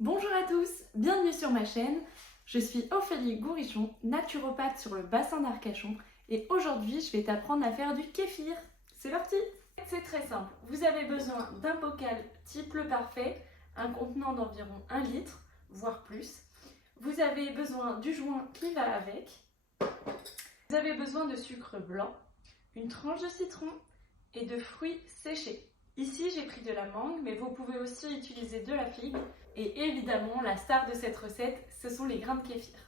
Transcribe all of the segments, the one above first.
Bonjour à tous, bienvenue sur ma chaîne. Je suis Ophélie Gourichon, naturopathe sur le bassin d'Arcachon et aujourd'hui je vais t'apprendre à faire du kéfir. C'est parti! C'est très simple, vous avez besoin d'un bocal type le parfait, un contenant d'environ 1 litre, voire plus. Vous avez besoin du joint qui va avec. Vous avez besoin de sucre blanc, une tranche de citron et de fruits séchés. Ici, j'ai pris de la mangue, mais vous pouvez aussi utiliser de la figue. Et évidemment, la star de cette recette, ce sont les grains de kéfir.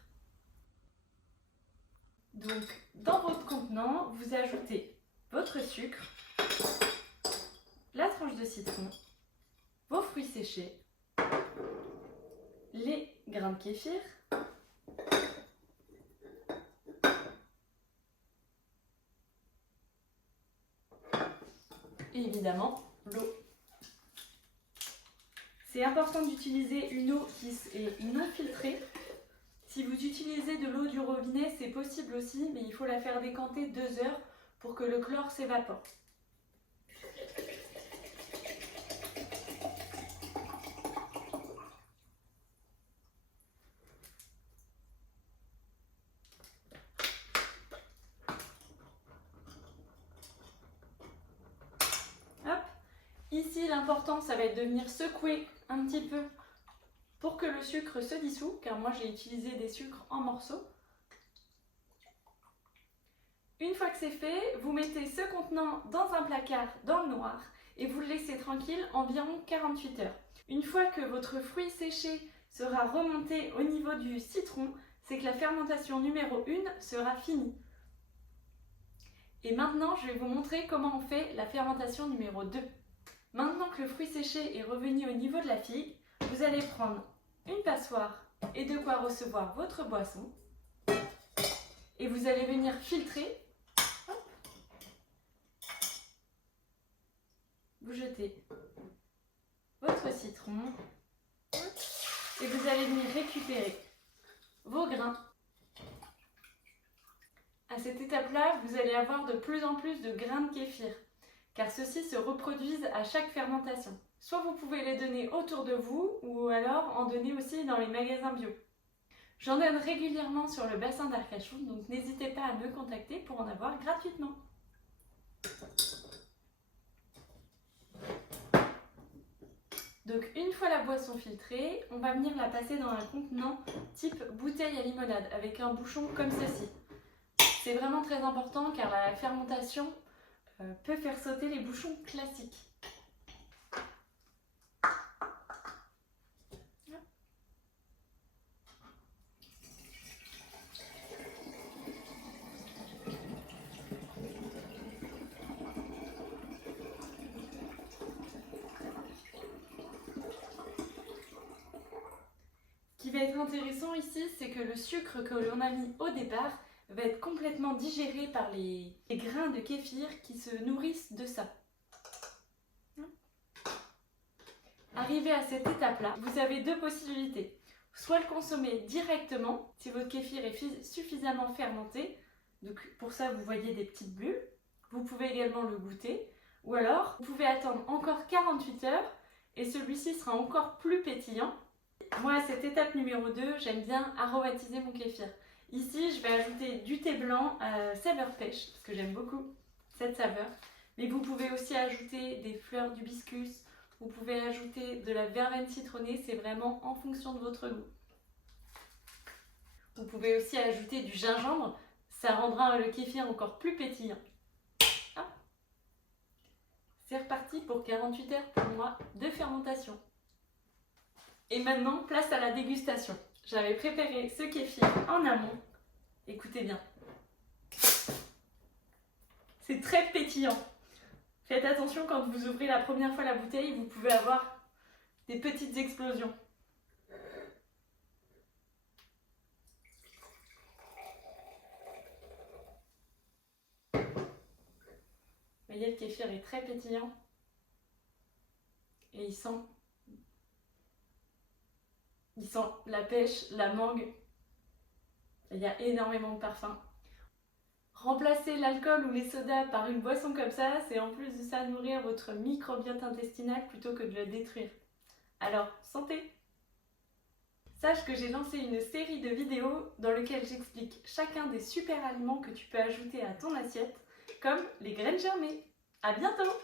Donc, dans votre contenant, vous ajoutez votre sucre, la tranche de citron, vos fruits séchés, les grains de kéfir, et évidemment l'eau. C'est important d'utiliser une eau qui est non filtrée. Si vous utilisez de l'eau du robinet, c'est possible aussi, mais il faut la faire décanter 2 heures pour que le chlore s'évapore. Hop. Ici, l'important, ça va être de venir secouer un petit peu pour que le sucre se dissout, car moi j'ai utilisé des sucres en morceaux. Une fois que c'est fait, vous mettez ce contenant dans un placard dans le noir et vous le laissez tranquille environ 48 heures. Une fois que votre fruit séché sera remonté au niveau du citron, c'est que la fermentation numéro 1 sera finie. Et maintenant, je vais vous montrer comment on fait la fermentation numéro 2. Maintenant que le fruit séché est revenu au niveau de la figue, vous allez prendre une passoire et de quoi recevoir votre boisson. Et vous allez venir filtrer. Vous jetez votre citron et vous allez venir récupérer vos grains. À cette étape-là, vous allez avoir de plus en plus de grains de kéfir, car ceux-ci se reproduisent à chaque fermentation. Soit vous pouvez les donner autour de vous, ou alors en donner aussi dans les magasins bio. J'en donne régulièrement sur le bassin d'Arcachon, donc n'hésitez pas à me contacter pour en avoir gratuitement. Donc une fois la boisson filtrée, on va venir la passer dans un contenant type bouteille à limonade, avec un bouchon comme ceci. C'est vraiment très important car la fermentation peut faire sauter les bouchons classiques. Ce qui va être intéressant ici, c'est que le sucre que l'on a mis au départ va être complètement digéré par les grains de kéfir qui se nourrissent de ça. Arrivé à cette étape-là, vous avez deux possibilités. Soit le consommer directement, si votre kéfir est suffisamment fermenté, donc pour ça vous voyez des petites bulles. Vous pouvez également le goûter, ou alors vous pouvez attendre encore 48 heures et celui-ci sera encore plus pétillant. Moi, à cette étape numéro 2, j'aime bien aromatiser mon kéfir. Ici, je vais ajouter du thé blanc à saveur pêche, parce que j'aime beaucoup cette saveur. Mais vous pouvez aussi ajouter des fleurs d'hibiscus, vous pouvez ajouter de la verveine citronnée, c'est vraiment en fonction de votre goût. Vous pouvez aussi ajouter du gingembre, ça rendra le kéfir encore plus pétillant. Ah. C'est reparti pour 48 heures pour moi de fermentation. Et maintenant, place à la dégustation. J'avais préparé ce kéfir en amont. Écoutez bien. C'est très pétillant. Faites attention quand vous ouvrez la première fois la bouteille, vous pouvez avoir des petites explosions. Vous voyez, le kéfir est très pétillant. Et il sent la pêche, la mangue. Il y a énormément de parfum. Remplacer l'alcool ou les sodas par une boisson comme ça, c'est en plus de ça nourrir votre microbiote intestinal plutôt que de le détruire. Alors, santé! Sache que j'ai lancé une série de vidéos dans lesquelles j'explique chacun des super aliments que tu peux ajouter à ton assiette, comme les graines germées. À bientôt!